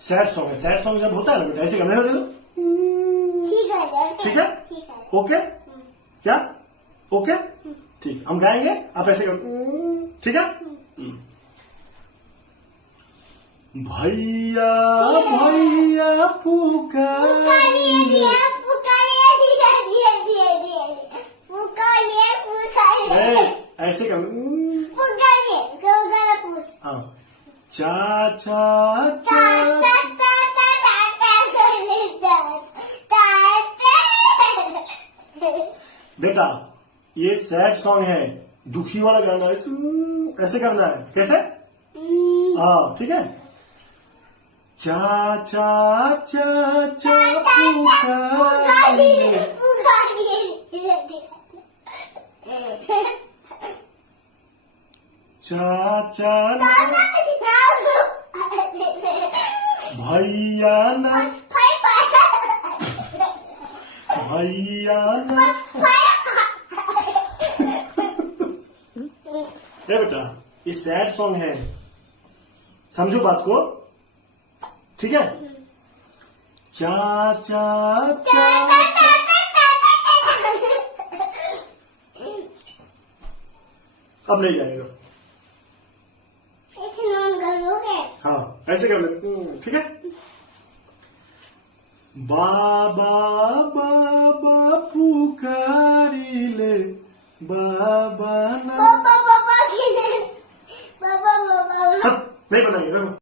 Sad song है। Sad song जब होता है ना बेटा ऐसे करना है। ठीक है, ओके क्या, ओके ठीक, हम गाएंगे, आप ऐसे करो। ठीक है, भैया भैया पुकारिले, ऐसे करो। हाँ, चाचा बेटा ये सैड सॉन्ग है, दुखी वाला गाना है, ऐसे करना है। कैसे? हाँ ठीक है। चाचा चाचा पुकारिले, चाचा भैया ना, भैया ना। बेटा ये सैड सॉन्ग है, समझो बात को। ठीक है, चाचा अब नहीं जाएगा। हाँ ऐसे कर ले। ठीक है, बाबा बाबा पुकारिले, बाबा ना। नहीं बनाएंगे।